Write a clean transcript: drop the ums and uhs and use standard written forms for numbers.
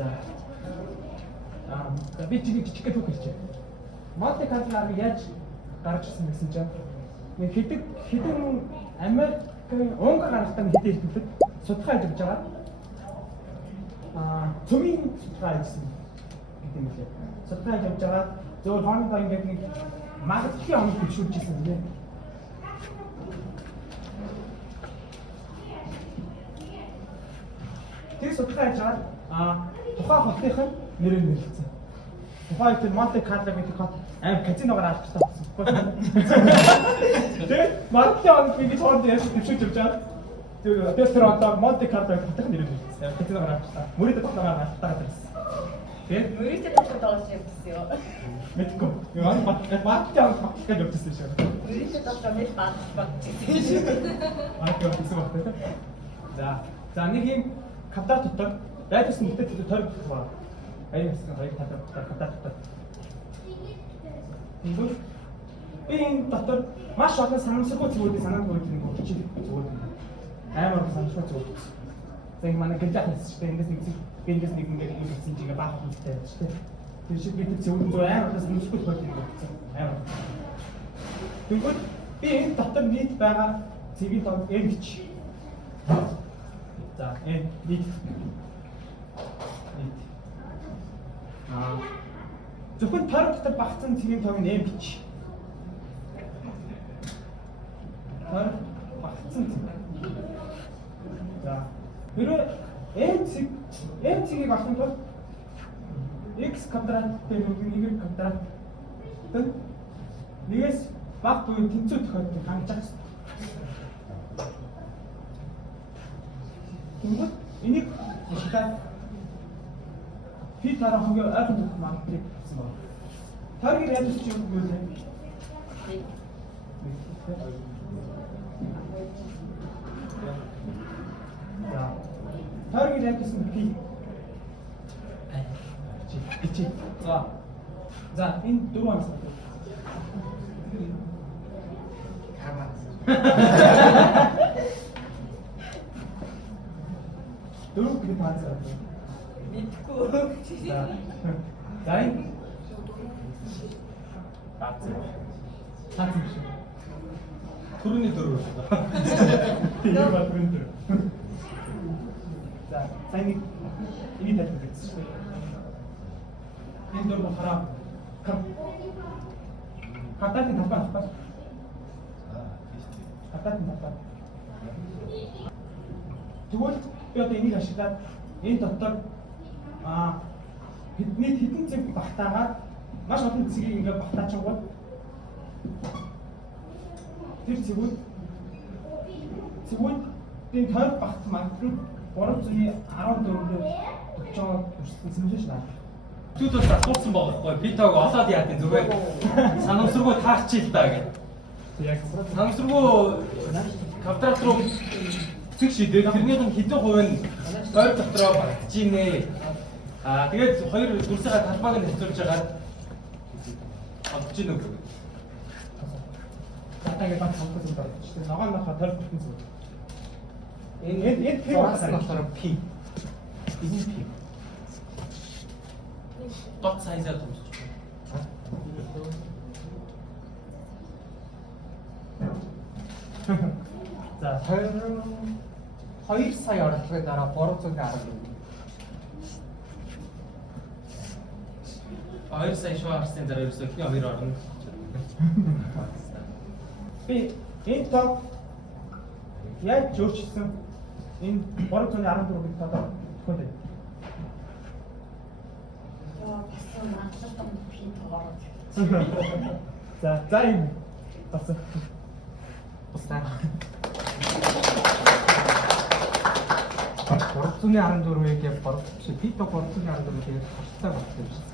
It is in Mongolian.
За би жижиг гэх үг хэлчихэ. Монте Карлоыг яаж гаргаж ирсэн гэсэн чинь нэг хэдэн Америк Унгар гаргалтаа хэдэн хэлбэлд судалгаа хийж байгаа. Цөмийн судалгаа хийсэн гэдэг юм лээ. Судалгаа хийж байгаа. Зөвхөн хоорондоо ингээд нэг магадгүй оног төвшүүлж ирсэн юм лээ. Тэр судалгаа хийж байгаа тухайн хотынх нь нэрээр нэрлэгдсэн. Тухайн хотын Монте Карло гэдэг хот аим казиногоор алдартай болсон. Тэгээд магадгүй оног ингэж хооронд яаж төвшүүлж явж байгаа. Тэр одоо Монте Карло хотын нэрээр нэрлэгдсэн. Казиногоор алдартай. Мөрөд тогтоогоор алдартай гэсэн. Тэгээд Мөрөд тогтоогоор явуулсан юу? мэдгүй. Яа магадгүй оног багтах гэж явчихсан шүү. Мөрөд тогтоогоор багтчихсан шүү. Магадгүй гэсэн багтаа. За нэг юм квадрат дотор радиус нэлээд тойрог байна. Аян хэсэг хоёр квадрат дотор. Тэгвэл би энэ дотор маш олон санамсаргүй зүйлүүд нэг өчиг зүйл. Амар санамсаргүй зүйл. Тэг манай гэлдэх хэсэг шүү дээ. Эндээс нэг ингээд хийсэн чигээ баах хүнтэй шүү дээ. Тэр шиг би тэр зөвхөн амар санамсаргүй зүйл юм байна. Амар. Тэгвэл би энэ дотор нийт байгаа цэгийн тоо n гэж. За нийт зөвхөн тойрог дотор багцсан цэгийн тоог нь m гэж. Тойрог багцсан цэг. За хэрвээ m цэгийг авах юм бол x квадрат дээр y квадрат нэгээс баг буюу тэнцүү тохиолдлыг хангаж байгаа. Тэгвэл энийг шалтгаан фит харах хөнгө ойрхон төгөх магадгүй гэсэн байна. Тойргийн радиус чи юу вэ? За. Тойргийн радиус нь пи. Чи. За энэ дөрөв амсаа. Дөрөв гэж таацгаа. Мэдгүй. За энэ таацгаа шүү. Түрүүний дөрөв шүү. Тэр ба түрүүний дөрөв. За сайн энийг тавьчих гэсэн шүү. Энэ дөрөв хараа. Хататын тавпаа. Хататын тавпаа. Тэгвэл би одоо энийг ашиглаад энэ дотор бидний хэдэн цэг багтаагаад маш олон цэгийг ингээ багтаачгүй тэр цэгүүд энэ тойрог багт магадгүй 314-ээр 40-оор хүрсэн юм шиг байна. Түд бас асуусан байгаа байхгүй би тоог олоод яа гэдэг зүгээр санамсаргүй таарчих л даа гэх. Яг Санамсаргүй квадрат руу цэг шийдээ тэрнийх нь хэдэн хувь нь тойрог дотроо багтж ийнэ. Тэгээд хоёр дүрсээ талбайг нь хэвчүүлж байгаа олж ийн үү. татагийн бат хамтсан юм байна. Гэхдээ ногоонохоо тойрог бүтэн зүйл. Энэ пивас болохоор пи. Энэ пи. Дот сайзаар томсож байна. За 2 сая орчмын дараа 310. 2 сая шоо харсны дараа ерөөсөө ихний 2 орно. Би энэ тоо яаж өөрчилсөн энэ 314-ийн тоо төхөндөө. Яа, бас матлалтан пин тоороо. За энэ бас устаа. 314-ийг 3 биш би тоо 314-ийг харцаа багтсан юм шиг.